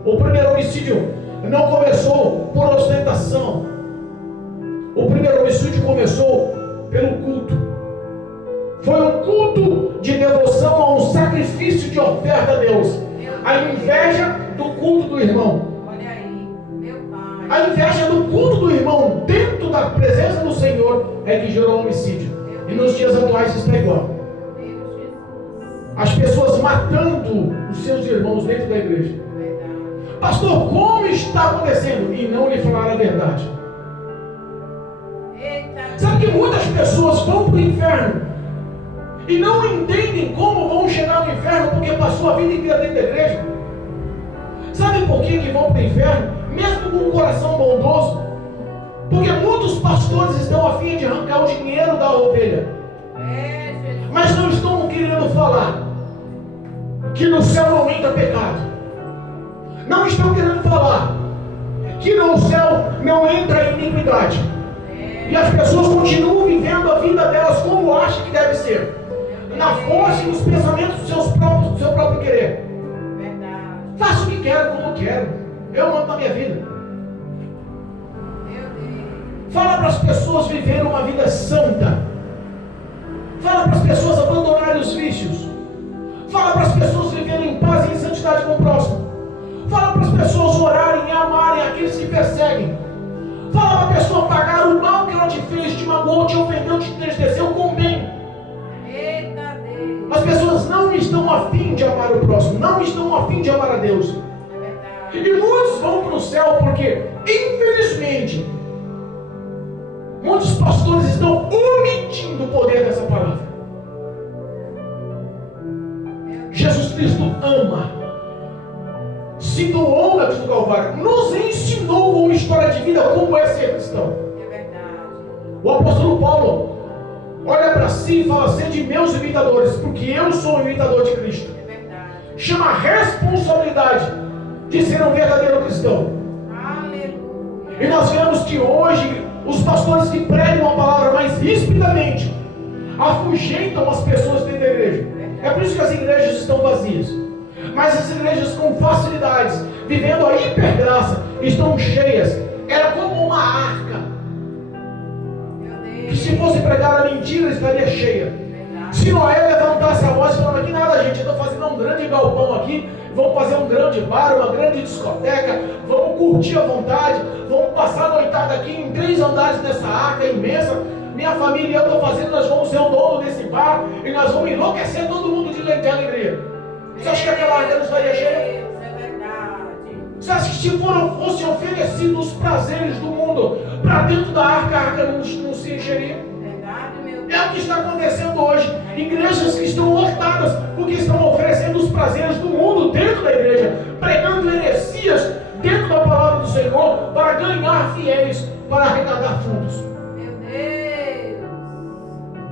O primeiro homicídio não começou por ostentação. O primeiro homicídio começou pelo culto. Foi um culto de devoção a um sacrifício de oferta a Deus. A inveja do culto do irmão. Olha aí, meu pai. A inveja do culto do irmão dentro da presença do Senhor é que gerou homicídio. E nos dias atuais isso é igual. As pessoas matando os seus irmãos dentro da igreja. Pastor, como está acontecendo? E não lhe falaram a verdade. Sabe que muitas pessoas vão para o inferno e não entendem como vão chegar no inferno porque passou a vida inteira dentro da igreja? Sabe por que vão para o inferno? Mesmo com um coração bondoso? Porque muitos pastores estão a fim de arrancar o dinheiro da ovelha, mas não estão querendo falar que no céu não entra pecado. Não estão querendo falar que no céu não entra iniquidade. E as pessoas continuam vivendo a vida delas como acham que deve ser, na força e nos pensamentos do seu próprio querer. Faço o que quero, como quero. Eu mando na minha vida. Fala para as pessoas viverem uma vida santa. Fala para as pessoas abandonarem os vícios. Fala para as pessoas viverem em paz e em santidade com o próximo. Fala para as pessoas orarem e amarem aqueles que perseguem. Fala para a pessoa pagar o mal que ela te fez, te magoou, te ofendeu, te entristeceu com bem. Eita Deus. As pessoas não estão a fim de amar o próximo, não estão a fim de amar a Deus. E muitos vão para o céu porque, infelizmente, muitos pastores estão omitindo o poder dessa palavra. Jesus Cristo ama, se doou na cruz do Calvário, nos ensinou com uma história de vida como é ser cristão. O apóstolo Paulo olha para si e fala: sede meus imitadores, porque eu sou um imitador de Cristo. Chama a responsabilidade de ser um verdadeiro cristão. E nós vemos que hoje os pastores que pregam a palavra mais rispidamente afugentam as pessoas dentro da igreja. É por isso que as igrejas estão vazias. Mas as igrejas com facilidades, vivendo a hipergraça, estão cheias. Era como uma arca que, se fosse pregar a mentira, estaria cheia. Se Noé levantasse a voz falando: aqui nada, gente, eu estou fazendo um grande galpão aqui, vamos fazer um grande bar, uma grande discoteca, vamos curtir à vontade, vamos passar a noitada aqui em 3 andares dessa arca imensa, minha família e eu estou fazendo, nós vamos ser o dono desse bar e nós vamos enlouquecer todo mundo de alegria. Você acha que aquela arca não estaria cheia? Você acha que se fossem oferecidos os prazeres do mundo para dentro da arca, a arca não se encheria? É o que está acontecendo hoje. Igrejas que estão lotadas porque estão oferecendo os prazeres do mundo dentro da igreja, pregando heresias dentro da palavra do Senhor para ganhar fiéis, para arrecadar fundos.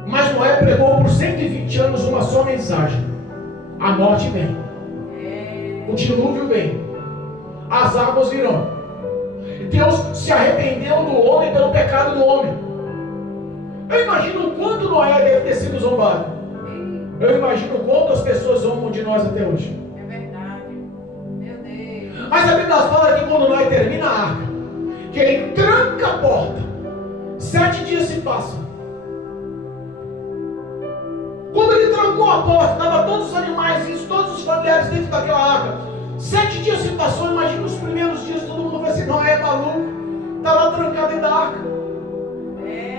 Mas Noé pregou por 120 anos uma só mensagem: a morte vem, o dilúvio vem, as águas virão. Deus se arrependeu do homem pelo pecado do homem. Eu imagino o quanto Noé deve ter sido zombado. Eu imagino o quanto as pessoas zombam de nós até hoje. É verdade. Meu Deus. Mas a Bíblia fala que quando Noé termina a arca, que ele tranca a porta, 7 dias se passam. Quando ele trancou a porta, estava todos os animais, todos os familiares dentro daquela arca. 7 dias se passou. Imagina os primeiros dias, todo mundo vai assim: não, é maluco, está lá trancado dentro da arca.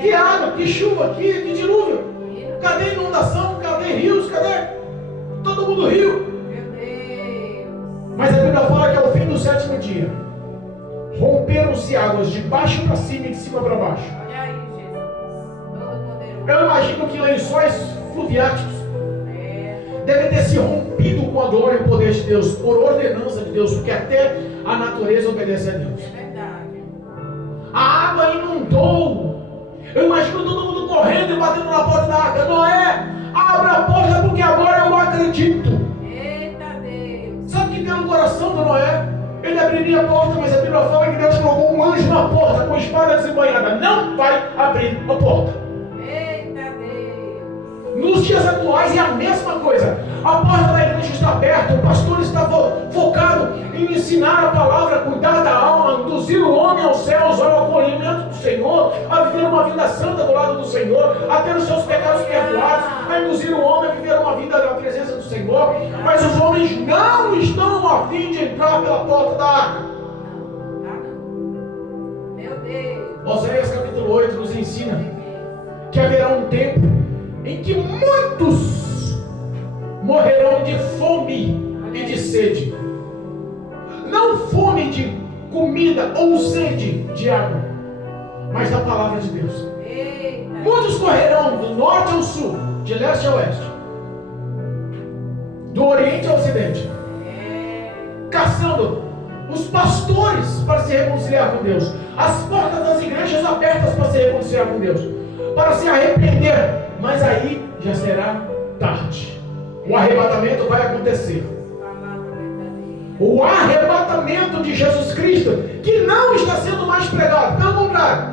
Que água, que chuva, que dilúvio. Cadê inundação? Cadê rios? Cadê? Todo mundo riu. Meu Deus. Mas a Bíblia fala que ao fim do 7º dia, romperam-se águas de baixo para cima e de cima para baixo. Olha aí, Jesus. Todo poderoso. Eu imagino que lençóis fluviáticos devem ter se rompido com a glória e o poder de Deus, por ordenança de Deus, porque até a natureza obedece a Deus. É verdade. A água inundou. Eu imagino todo mundo correndo e batendo na porta da arca. Noé, abre a porta porque agora eu acredito. Eita Deus. Sabe que pelo coração do Noé, ele abriria a porta, mas a Bíblia fala que Deus colocou um anjo na porta com a espada desembainhada. Não vai abrir a porta. Eita Deus. Nos dias atuais é a mesma coisa. A porta da igreja está aberta, o pastor está focado em ensinar a palavra, cuidar da alma, induzir o homem aos céus, ao acolhimento do Senhor, a viver uma vida santa do lado do Senhor, a ter os seus pecados perdoados, a induzir o homem a viver uma vida na presença do Senhor. Mas os homens não estão a fim de entrar pela porta da arca. Não, tá não. Meu Deus. Oséias capítulo 8 nos ensina que haverá um tempo em que muitos morrerão de fome e de sede. Não fome de comida ou sede de água, mas da palavra de Deus. Eita. Muitos correrão do norte ao sul, de leste a oeste, do oriente ao ocidente, caçando os pastores para se reconciliar com Deus, as portas das igrejas abertas para se reconciliar com Deus, para se arrepender, mas aí já será tarde. O arrebatamento vai acontecer. Palavra verdadeira. O arrebatamento de Jesus Cristo, que não está sendo mais pregado, pelo contrário,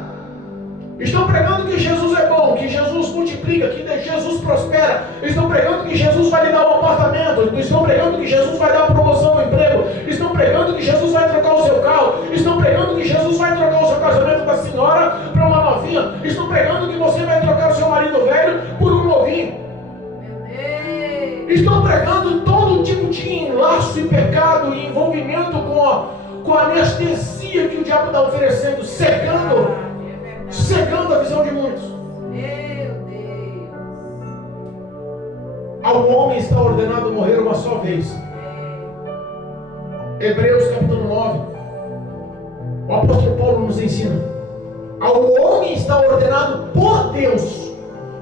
estão pregando que Jesus é bom, que Jesus multiplica, que Jesus prospera, estão pregando que Jesus vai lhe dar um apartamento, estão pregando que Jesus vai dar uma promoção no emprego, estão pregando que Jesus vai trocar o seu carro, estão pregando que Jesus vai trocar o seu casamento da senhora para uma novinha, estão pregando que você vai trocar o seu marido velho por um novinho. Estão pregando todo tipo de enlaço e pecado e envolvimento com a anestesia que o diabo está oferecendo, cegando a visão de muitos. Meu Deus. Ao homem está ordenado morrer uma só vez. Hebreus capítulo 9. O apóstolo Paulo nos ensina. Ao homem está ordenado por Deus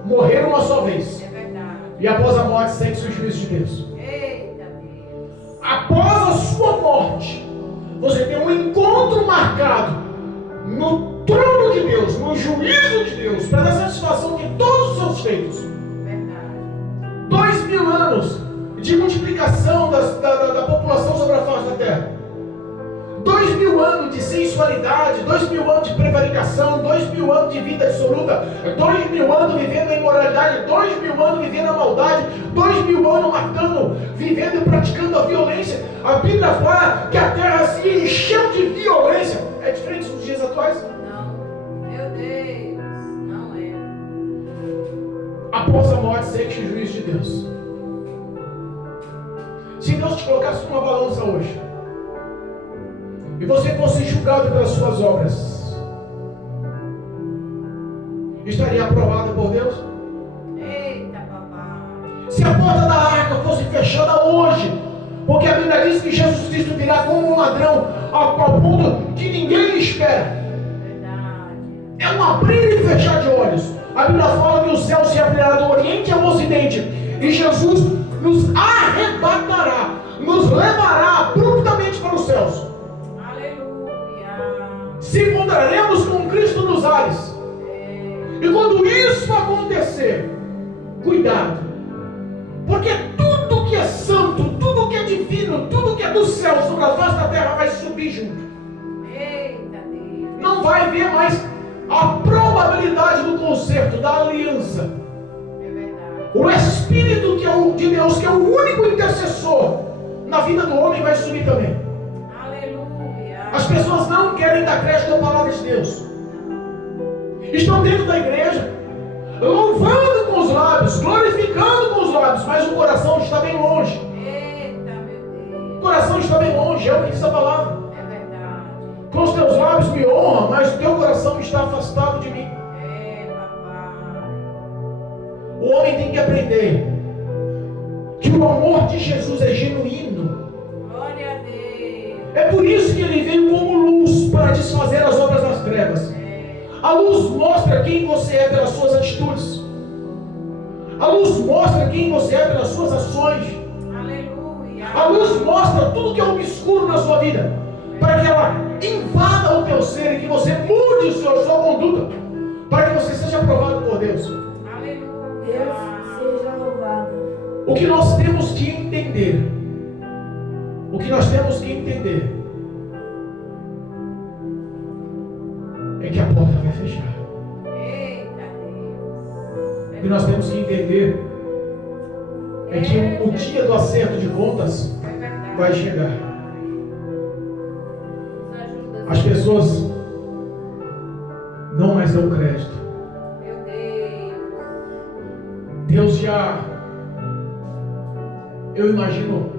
morrer uma só vez. É verdade. E após a morte segue-se o juízo de Deus. Eita Deus. Após a sua morte, você tem um encontro marcado no trono de Deus, no juízo de Deus, para dar satisfação de todos os seus feitos. Verdade. 2000 anos de multiplicação da população sobre a face da terra. 2000 anos de sensualidade, 2000 anos de prevaricação, 2000 anos de vida absoluta, 2000 anos vivendo a imoralidade, 2000 anos vivendo a maldade, 2000 anos matando, vivendo e praticando a violência. A Bíblia fala que a terra se encheu de violência. É diferente dos dias atuais? Não. Meu Deus. Não é. Após a morte segue o juízo de Deus. Se Deus te colocasse numa balança hoje e você fosse julgado pelas suas obras, estaria aprovado por Deus? Eita, papai. Se a porta da arca fosse fechada hoje, porque a Bíblia diz que Jesus Cristo virá como um ladrão, ao ponto que ninguém espera. Verdade. É um abrir e fechar de olhos. A Bíblia fala que o céu se abrirá do oriente ao ocidente, e Jesus nos arrebatará, nos levará abruptamente para os céus. Se encontraremos com Cristo nos ares. E quando isso acontecer, cuidado, porque tudo que é santo, tudo que é divino, tudo que é do céu sobre a face da terra vai subir junto. Eita Deus. Não vai haver mais a probabilidade do conserto, da aliança. É verdade. O Espírito de Deus, que é o único intercessor na vida do homem, vai subir também. As pessoas não querem dar crédito à palavra de Deus. Estão dentro da igreja, louvando com os lábios, glorificando com os lábios, mas o coração está bem longe. Eita, meu Deus. O coração está bem longe, é o que diz a palavra. É verdade. Com os teus lábios me honra, mas o teu coração está afastado de mim. É, papai. O homem tem que aprender que o amor de Jesus é genuíno. Glória a Deus. É por isso que ele veio como luz para desfazer as obras das trevas. A luz mostra quem você é pelas suas atitudes. A luz mostra quem você é pelas suas ações. Aleluia. A luz mostra tudo que é obscuro na sua vida, para que ela invada o teu ser e que você mude a sua conduta, para que você seja aprovado por Deus. Aleluia. Deus seja louvado. O que nós temos que entender, é que a porta vai fechar. Eita Deus. O que nós temos que entender é que o dia do acerto de contas É verdade. vai chegar. Nos ajuda. As pessoas não mais dão crédito. Meu Deus. Deus já... Eu imagino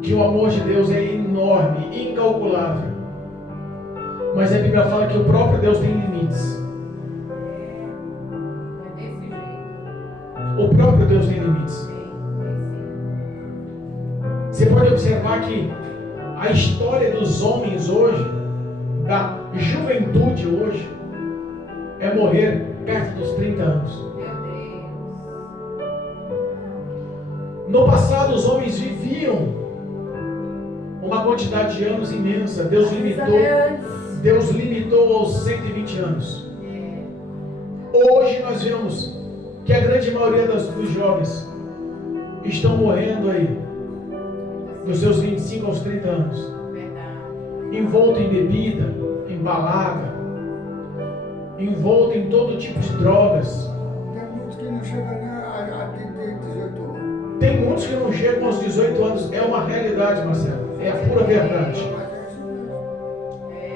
que o amor de Deus é enorme, incalculável. Mas a Bíblia fala que o próprio Deus tem limites. É desse jeito. O próprio Deus tem limites. Você pode observar que a história dos homens hoje, da juventude hoje, é morrer perto dos 30 anos. Meu Deus. No passado, os homens viviam uma quantidade de anos imensa. Deus limitou aos 120 anos. Hoje nós vemos que a grande maioria dos jovens estão morrendo aí dos seus 25 aos 30 anos, envolto em bebida, em balada, envolto em todo tipo de drogas. Tem muitos que não chegam nem a 18 anos. Tem muitos que não chegam aos 18 anos. É uma realidade, Marcelo. É a pura verdade. Mas é isso mesmo.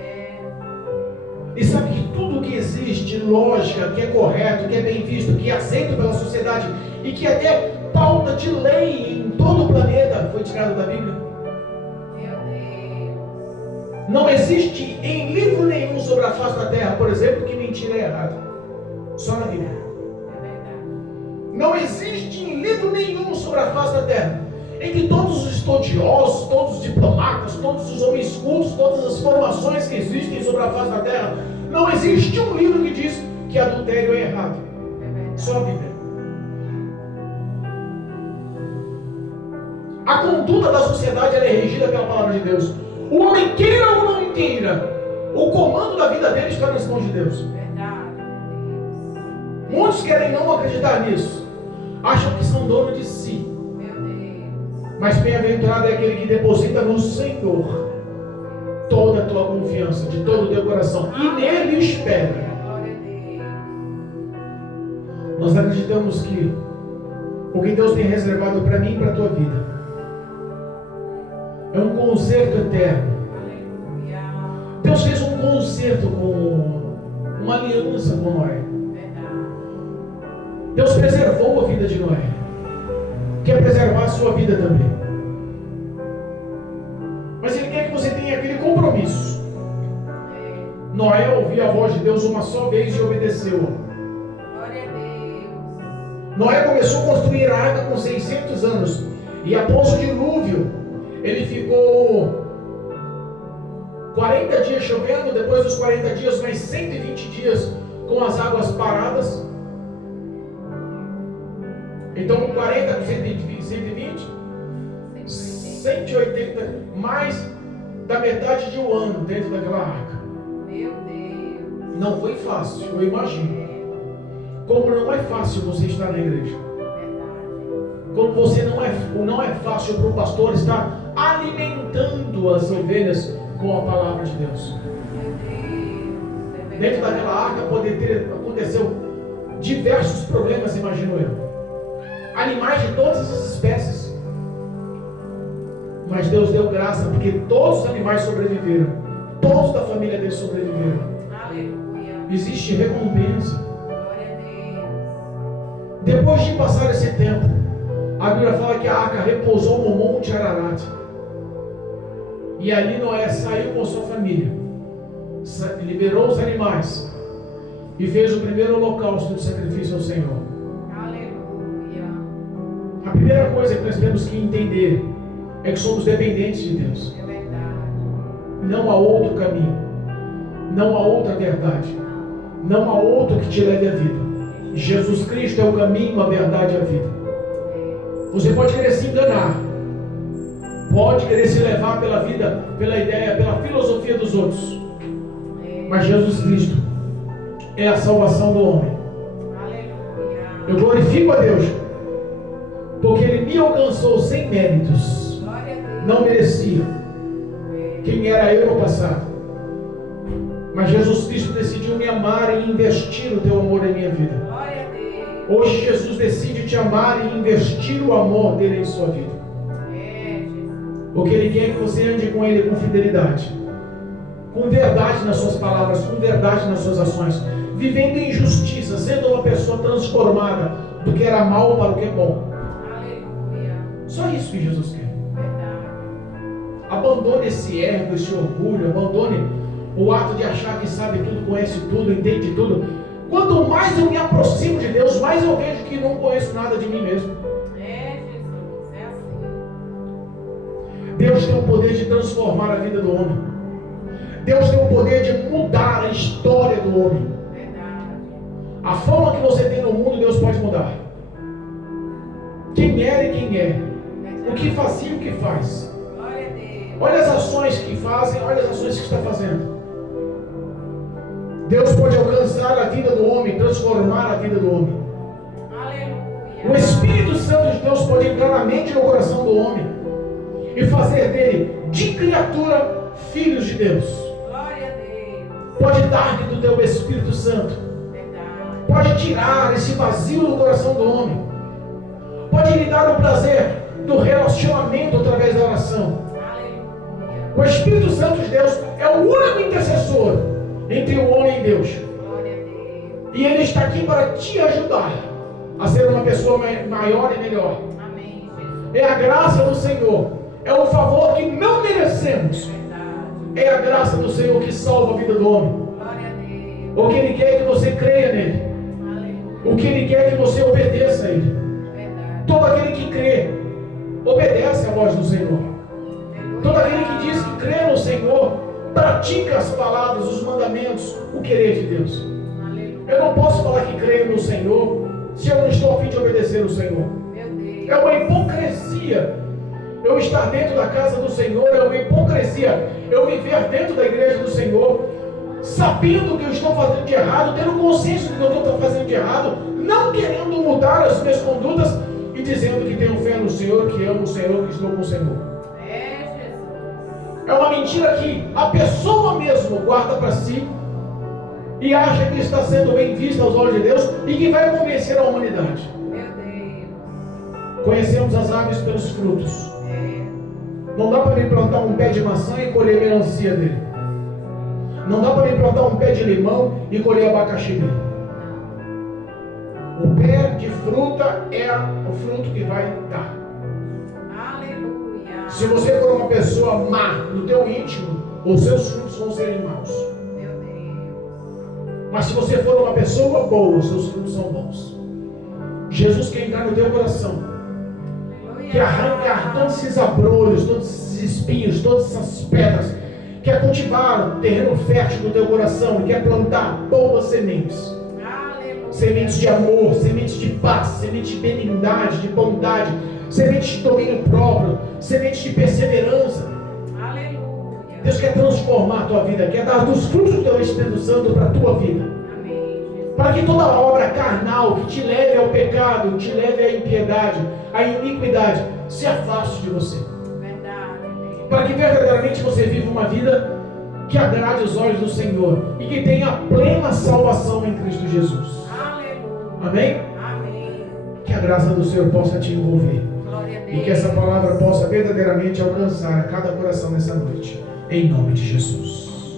E sabe que tudo que existe, lógica, que é correto, que é bem visto, que é aceito pela sociedade e que até pauta de lei em todo o planeta foi tirado da Bíblia. Meu Deus. Não existe em livro nenhum sobre a face da terra, por exemplo, que mentira é errada. Só na Bíblia. É verdade. Não existe em livro nenhum sobre a face da terra em que todos os estudiosos, todos os diplomatas, todos os homens cultos, todas as formações que existem sobre a face da terra, não existe um livro que diz que adultério é errado. É verdade. Só a Bíblia. A conduta da sociedade ela é regida pela palavra de Deus. O homem queira ou não queira, o comando da vida dele está nas mãos de Deus. Verdade, meu Deus. Muitos querem não acreditar nisso, acham que são donos de si. Meu Deus. Mas bem-aventurado é aquele que deposita no Senhor toda a tua confiança, de todo o teu coração, e nele espera. Glória a Deus. Nós acreditamos que o que Deus tem reservado para mim e para a tua vida é um concerto eterno. Aleluia. Deus fez um concerto uma aliança com Noé. Verdade. Deus preservou a vida de Noé. Quer preservar a sua vida também. Mas Ele quer que você tenha aquele compromisso. Noé ouviu a voz de Deus uma só vez e obedeceu. Glória a Deus. Noé começou a construir a arca com 600 anos. E após o dilúvio, ele ficou 40 dias chovendo, depois dos 40 dias, mais 120 dias com as águas paradas. Então 40 com 120, 180, mais da metade de um ano dentro daquela arca. Meu Deus. Não foi fácil, eu imagino. Como não é fácil você estar na igreja. Verdade. Como você não é fácil para o pastor estar alimentando as ovelhas com a palavra de Deus. Meu Deus. É verdade. Dentro daquela arca aconteceu diversos problemas, imagino eu. Animais de todas as espécies. Mas Deus deu graça, porque todos os animais sobreviveram. Todos da família dele sobreviveram. Aleluia. Existe recompensa. Glória a Deus. Depois de passar esse tempo, a Bíblia fala que a arca repousou no Monte Ararat. E ali Noé saiu com sua família, liberou os animais e fez o primeiro holocausto de sacrifício ao Senhor. Aleluia. A primeira coisa que nós temos que entender é que somos dependentes de Deus. É verdade. Não há outro caminho. Não há outra verdade. Não há outro que te leve à vida. Jesus Cristo é o caminho, a verdade e a vida. Você pode querer se enganar. Pode querer se levar pela vida, pela ideia, pela filosofia dos outros. Mas Jesus Cristo é a salvação do homem. Eu glorifico a Deus, porque Ele me alcançou sem méritos. Não merecia. Quem era eu no passado? Mas Jesus Cristo decidiu me amar e investir o teu amor em minha vida. Hoje Jesus decide te amar e investir o amor dele em sua vida. Porque Ele quer que você ande com Ele com fidelidade, com verdade nas suas palavras, com verdade nas suas ações, vivendo em justiça, sendo uma pessoa transformada do que era mal para o que é bom. Só isso que Jesus quer. Abandone esse ego, esse orgulho, abandone o ato de achar que sabe tudo, conhece tudo, entende tudo. Quanto mais eu me aproximo de Deus, mais eu vejo que não conheço nada de mim mesmo. Deus tem o poder de transformar a vida do homem. Deus tem o poder de mudar a história do homem. A forma que você tem no mundo, Deus pode mudar. Quem era e quem é. O que fazia e o que faz. Olha as ações que fazem, olha as ações que está fazendo. Deus pode alcançar a vida do homem, transformar a vida do homem. O Espírito Santo de Deus pode entrar na mente e no coração do homem e fazer dele, de criatura, filhos de Deus. Pode dar-lhe do teu Espírito Santo. Pode tirar esse vazio do coração do homem. Pode lhe dar o prazer do relacionamento através da oração. O Espírito Santo de Deus é o único intercessor entre o homem e Deus. E Ele está aqui para te ajudar a ser uma pessoa maior e melhor. É a graça do Senhor. É o favor que não merecemos. É a graça do Senhor que salva a vida do homem. O que Ele quer é que você creia nele. O que Ele quer é que você obedeça a Ele. Todo aquele que crê, obedece à voz do Senhor. Todo aquele que diz que crê no Senhor, pratica as palavras, os mandamentos, o querer de Deus. Eu não posso falar que creio no Senhor se eu não estou a fim de obedecer o Senhor. É uma hipocrisia eu estar dentro da casa do Senhor, é uma hipocrisia eu viver dentro da igreja do Senhor, sabendo que eu estou fazendo de errado, tendo consciência de que eu estou fazendo de errado, não querendo mudar as minhas condutas e dizendo que tenho fé no Senhor, que amo o Senhor, que estou com o Senhor. É uma mentira que a pessoa mesmo guarda para si e acha que está sendo bem vista aos olhos de Deus e que vai convencer a humanidade. Conhecemos as árvores pelos frutos. Não dá para me plantar um pé de maçã e colher melancia dele. Não dá para me plantar um pé de limão e colher abacaxi dele. O pé de fruta é o fruto que vai dar. Aleluia. Se você for uma pessoa má no teu íntimo, os seus frutos vão ser maus. Meu Deus. Mas se você for uma pessoa boa, os seus frutos são bons. Jesus quer entrar no teu coração, quer arrancar todos esses abrolhos, todos esses espinhos, todas essas pedras, quer cultivar o terreno fértil do teu coração e quer plantar boas sementes. Sementes de amor, sementes de paz, sementes de benignidade, de bondade, sementes de domínio próprio, sementes de perseverança. Aleluia. Deus quer transformar a tua vida, quer dar dos frutos do teu Espírito Santo para a tua vida. Amém, Jesus. Para que toda obra carnal que te leve ao pecado, te leve à impiedade, à iniquidade, se afaste de você. Verdade. Para que verdadeiramente você viva uma vida que agrade os olhos do Senhor e que tenha plena salvação em Cristo Jesus. Amém? Amém. Que a graça do Senhor possa te envolver. Glória a Deus. E que essa palavra possa verdadeiramente alcançar cada coração nessa noite. Em nome de Jesus.